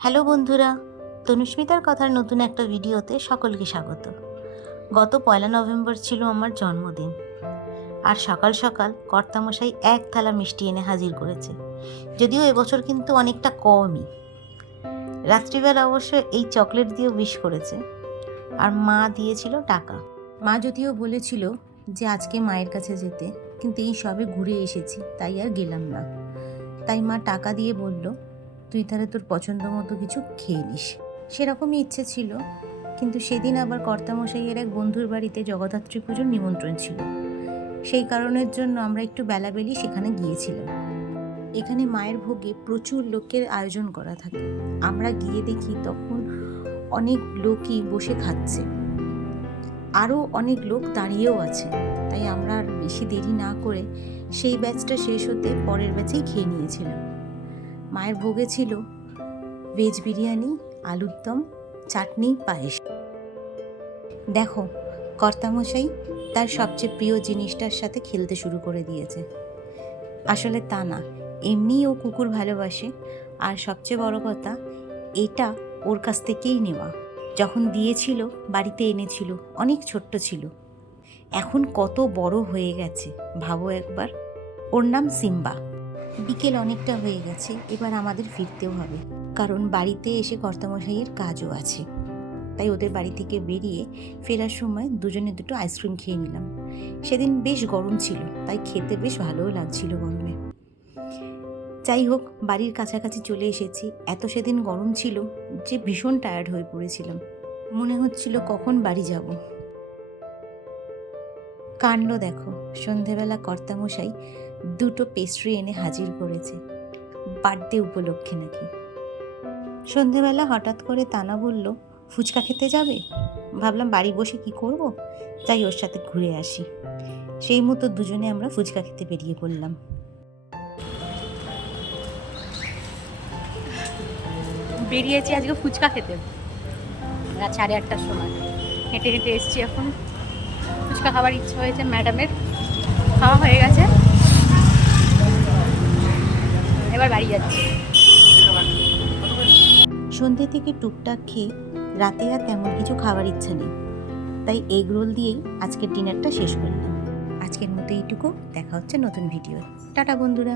Hello বন্ধুরা, তনুস্মিতার কথার নতুন একটা ভিডিওতে সকলকে স্বাগত। গত 1 নভেম্বর ছিল আমার জন্মদিন, আর সকাল সকাল কর্তামশাই এক থালা মিষ্টি এনে হাজির করেছে। যদিও এবছর কিন্তু অনেকটা কমই। রাত্রিবেলা অবশ্য এই চকলেট দিয়েও উইশ করেছে, আর মা দিয়েছিল টাকা। মা যদিও বলেছিল যে আজকে মায়ের কাছে যেতে, কিন্তু এই সবে ঘুরে এসেছি তাই আর গেলাম না। তাই মা টাকা দিয়ে বলল, তুই তাহলে তোর পছন্দ মতো কিছু খেয়ে নিস। সেরকমই ইচ্ছে ছিল, কিন্তু সেদিন আবার কর্তামশাইয়ের এক বন্ধুর বাড়িতে জগদ্ধাত্রী পুজোর নিমন্ত্রণ ছিল। সেই কারণের জন্য আমরা একটু বেলাবেলি সেখানে গিয়েছিলাম। এখানে মায়ের ভোগে প্রচুর লোকের আয়োজন করা থাকে। আমরা গিয়ে দেখি তখন অনেক লোকই বসে খাচ্ছে, আরও অনেক লোক দাঁড়িয়েও আছে। তাই আমরা আর বেশি দেরি না করে সেই ব্যাচটা শেষ হতে পরের ব্যাচেই খেয়ে নিয়েছিলাম। মায়ের ভোগে ছিল ভেজ বিরিয়ানি, আলুর দম, চাটনি, পায়েস। দেখো, কর্তামশাই তার সবচেয়ে প্রিয় জিনিসটার সাথে খেলতে শুরু করে দিয়েছে। আসলে তা না, এমনিই ও কুকুর ভালোবাসে, আর সবচেয়ে বড় কথা, এটা ওর কাছ থেকেই নেওয়া। যখন দিয়েছিল বাড়িতে এনেছিল, অনেক ছোট্ট ছিল, এখন কত বড় হয়ে গেছে ভাবো একবার। ওর নাম সিম্বা। বিকেল অনেকটা হয়ে গেছে, এবার আমাদের ফিরতেও হবে, কারণ বাড়িতে এসে কর্তামশাইয়ের কাজও আছে। তাই ওদের বাড়ি থেকে বেরিয়ে ফেরার সময় দুজনে দুটো আইসক্রিম খেয়ে নিলাম। সেদিন বেশ গরম ছিল, তাই খেতে বেশ ভালোও লাগছিল গরমে। যাই হোক, বাড়ির কাছাকাছি চলে এসেছি। এত সেদিন গরম ছিল যে ভীষণ টায়ার্ড হয়ে পড়েছিলাম, মনে হচ্ছিল কখন বাড়ি যাব। কাণ্ড দেখো, সন্ধেবেলা কর্তামশাই দুটো পেস্ট্রি এনে হাজির করেছে, বার্থডে উপলক্ষে নাকি। সন্ধেবেলা হঠাৎ করে তানা বলল ফুচকা খেতে যাবে। ভাবলাম বাড়ি বসে কি করব, তাই ওর সাথে ঘুরে আসি। সেই মতো দুজনে আমরা ফুচকা খেতে বেরিয়ে পড়লাম। বেরিয়েছি আজকে ফুচকা খেতে, রাত 8:30টার সময়। হেঁটে হেঁটে এসছি, এখন ফুচকা খাবার ইচ্ছা হয়েছে ম্যাডামের, খাওয়া হয়ে গেছে, এবার বাড়ি যাচ্ছি। সন্ধ্যে থেকে টুকটাক খেয়ে রাতে আর তেমন কিছু খাবার ইচ্ছা নেই, তাই এগ রোল দিয়েই আজকের ডিনারটা শেষ করলাম। আজকের মতো এইটুকু, দেখা হচ্ছে নতুন ভিডিও। টাটা বন্ধুরা।